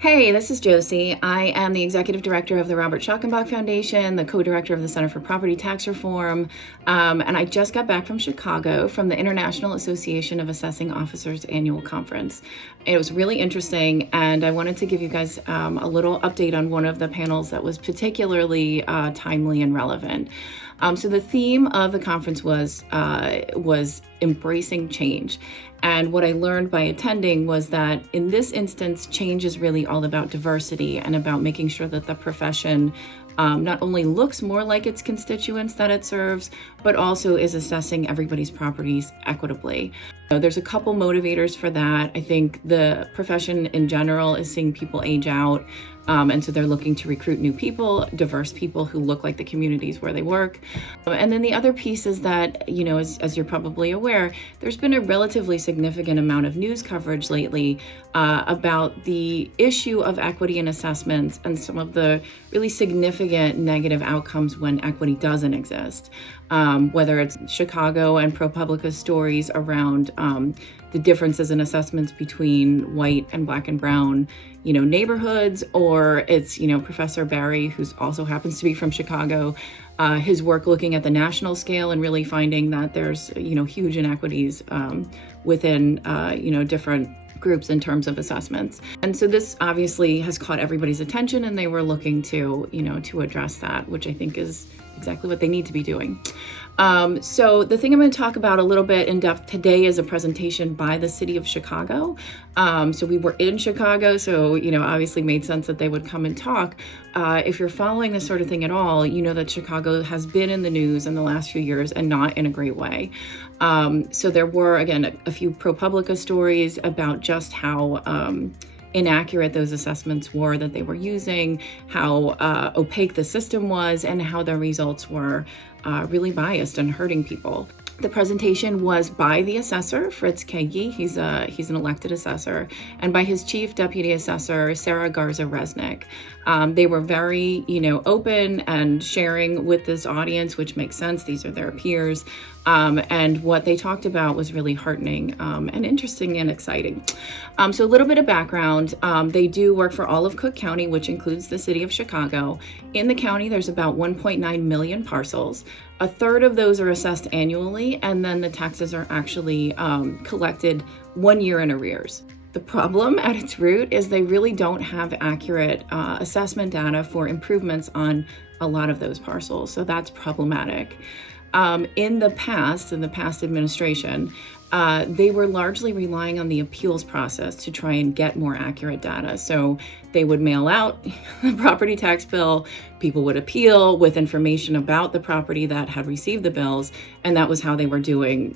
Hey, this is Josie. I am the executive director of the Robert Schalkenbach Foundation, the co-director of the Center for Property Tax Reform, and I just got back from Chicago from the International Association of Assessing Officers annual conference. It was really interesting, and I wanted to give you guys a little update on one of the panels that was particularly timely and relevant. So the theme of the conference was embracing change. And what I learned by attending was that in this instance, change is really all about diversity and about making sure that the profession not only looks more like its constituents that it serves, but also is assessing everybody's properties equitably. So there's a couple motivators for that. I think the profession in general is seeing people age out. And so they're looking to recruit new people, diverse people who look like the communities where they work. And then the other piece is that, as you're probably aware, there's been a relatively significant amount of news coverage lately about the issue of equity in assessments and some of the really significant negative outcomes when equity doesn't exist. Whether it's Chicago and ProPublica's stories around the differences in assessments between white and black and brown, neighborhoods, or it's, Professor Barry, who also happens to be from Chicago, his work looking at the national scale and really finding that there's, huge inequities within, different groups in terms of assessments. And so this obviously has caught everybody's attention, and they were looking to, to address that, which I think is exactly what they need to be doing. So the thing I'm going to talk about a little bit in depth today is a presentation by the city of Chicago. So we were in Chicago, so, obviously made sense that they would come and talk. If you're following this sort of thing at all, you know that Chicago has been in the news in the last few years and not in a great way. So there were, again, a few ProPublica stories about just how inaccurate those assessments were that they were using, how opaque the system was, and how the results were really biased and hurting people. The presentation was by the assessor, Fritz Kagi. He's an elected assessor, and by his chief deputy assessor, Sarah Garza-Resnick. They were very, open and sharing with this audience, which makes sense. These are their peers. And what they talked about was really heartening and interesting and exciting. So a little bit of background. They do work for all of Cook County, which includes the city of Chicago. In the county, there's about 1.9 million parcels. A third of those are assessed annually, and then the taxes are actually collected 1 year in arrears. The problem at its root is they really don't have accurate assessment data for improvements on a lot of those parcels, so that's problematic. In the past administration, they were largely relying on the appeals process to try and get more accurate data. So they would mail out the property tax bill, people would appeal with information about the property that had received the bills, and that was how they were doing,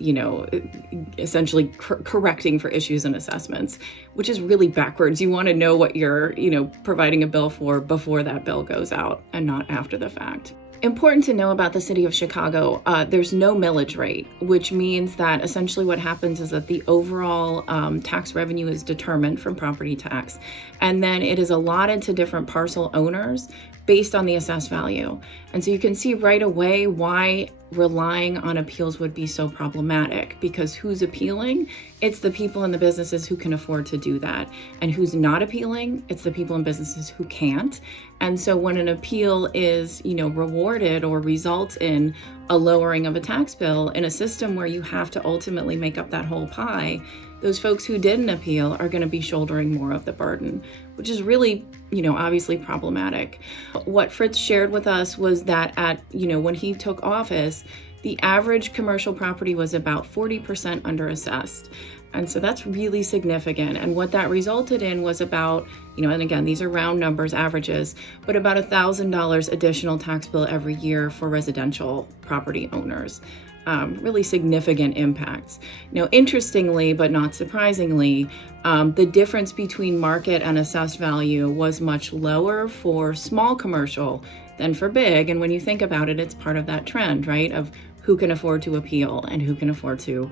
essentially correcting for issues and assessments, which is really backwards. You want to know what you're, providing a bill for before that bill goes out and not after the fact. Important to know about the city of Chicago, there's no millage rate, which means that essentially what happens is that the overall tax revenue is determined from property tax, and then it is allotted to different parcel owners based on the assessed value. And so you can see right away why relying on appeals would be so problematic, because who's appealing? It's the people and the businesses who can afford to do that. And who's not appealing? It's the people and businesses who can't. And so when an appeal is, rewarded or results in a lowering of a tax bill in a system where you have to ultimately make up that whole pie, those folks who didn't appeal are going to be shouldering more of the burden, which is really, obviously problematic. What Fritz shared with us was that when he took office, the average commercial property was about 40% underassessed. And so that's really significant. And what that resulted in was about, and again, these are round numbers, averages, but about $1,000 additional tax bill every year for residential property owners. Really significant impacts. Now, interestingly, but not surprisingly, the difference between market and assessed value was much lower for small commercial than for big. And when you think about it, it's part of that trend, right, of who can afford to appeal and who can afford to,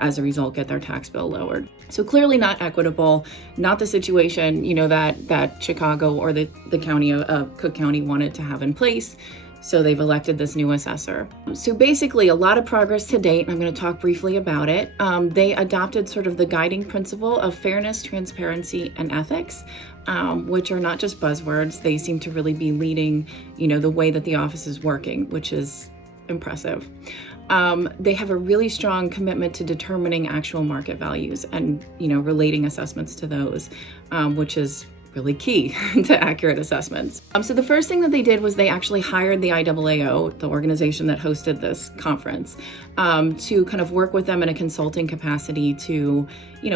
as a result, get their tax bill lowered. So clearly not equitable, not the situation, that Chicago or the county of Cook County wanted to have in place. So they've elected this new assessor. So basically a lot of progress to date, and I'm going to talk briefly about it. They adopted sort of the guiding principle of fairness, transparency, and ethics, which are not just buzzwords. They seem to really be leading, the way that the office is working, which is impressive. They have a really strong commitment to determining actual market values and, relating assessments to those, which is really key to accurate assessments. So the first thing that they did was they actually hired the IAAO, the organization that hosted this conference, to kind of work with them in a consulting capacity to,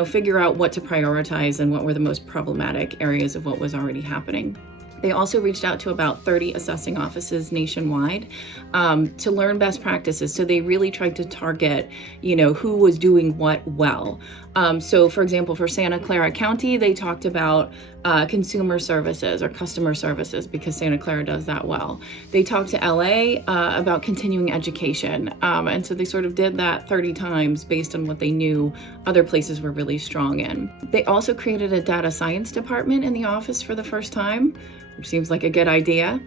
figure out what to prioritize and what were the most problematic areas of what was already happening. They also reached out to about 30 assessing offices nationwide to learn best practices. So they really tried to target, who was doing what well. So for example, for Santa Clara County, they talked about consumer services or customer services because Santa Clara does that well. They talked to LA about continuing education. And so they sort of did that 30 times based on what they knew other places were really strong in. They also created a data science department in the office for the first time, which seems like a good idea.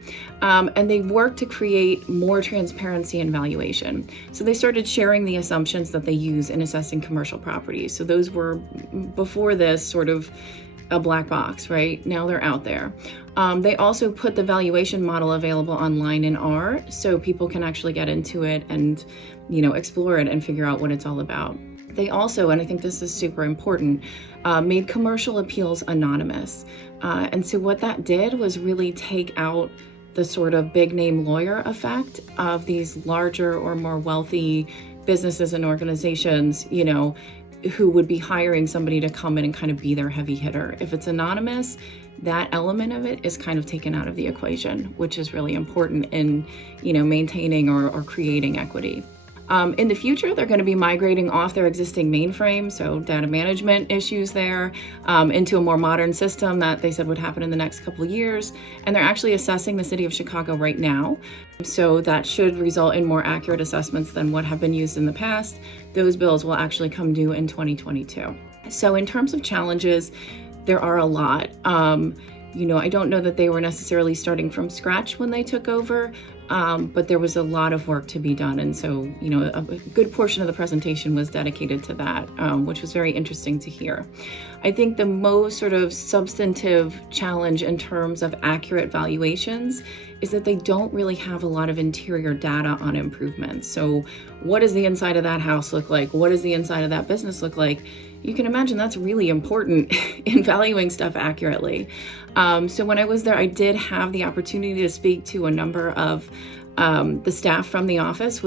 And they worked to create more transparency and valuation. So they started sharing the assumptions that they use in assessing commercial properties. So those were, before this, sort of a black box, right? Now they're out there. They also put the valuation model available online in R, so people can actually get into it and, explore it and figure out what it's all about. They also, and I think this is super important, made commercial appeals anonymous. And so what that did was really take out the sort of big name lawyer effect of these larger or more wealthy businesses and organizations, who would be hiring somebody to come in and kind of be their heavy hitter. If it's anonymous, that element of it is kind of taken out of the equation, which is really important in, maintaining or creating equity. In the future, they're going to be migrating off their existing mainframe, so data management issues there, into a more modern system that they said would happen in the next couple of years. And they're actually assessing the city of Chicago right now. So that should result in more accurate assessments than what have been used in the past. Those bills will actually come due in 2022. So in terms of challenges, there are a lot. I don't know that they were necessarily starting from scratch when they took over, but there was a lot of work to be done. And so, a good portion of the presentation was dedicated to that, which was very interesting to hear. I think the most sort of substantive challenge in terms of accurate valuations is that they don't really have a lot of interior data on improvements. So what does the inside of that house look like? What does the inside of that business look like? You can imagine that's really important in valuing stuff accurately. So when I was there, I did have the opportunity to speak to a number of the staff from the office,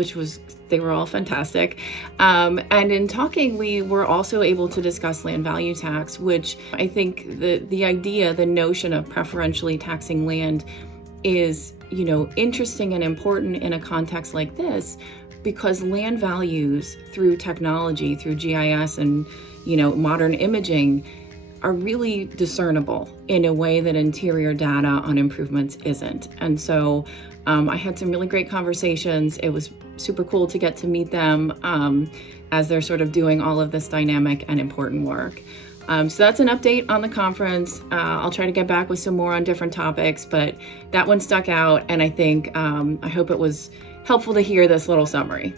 they were all fantastic. And in talking, we were also able to discuss land value tax, which I think the notion of preferentially taxing land is, interesting and important in a context like this, because land values through technology, through GIS and, modern imaging are really discernible in a way that interior data on improvements isn't. And so I had some really great conversations. It was super cool to get to meet them as they're sort of doing all of this dynamic and important work. So that's an update on the conference. I'll try to get back with some more on different topics, but that one stuck out, and I think I hope it was helpful to hear this little summary.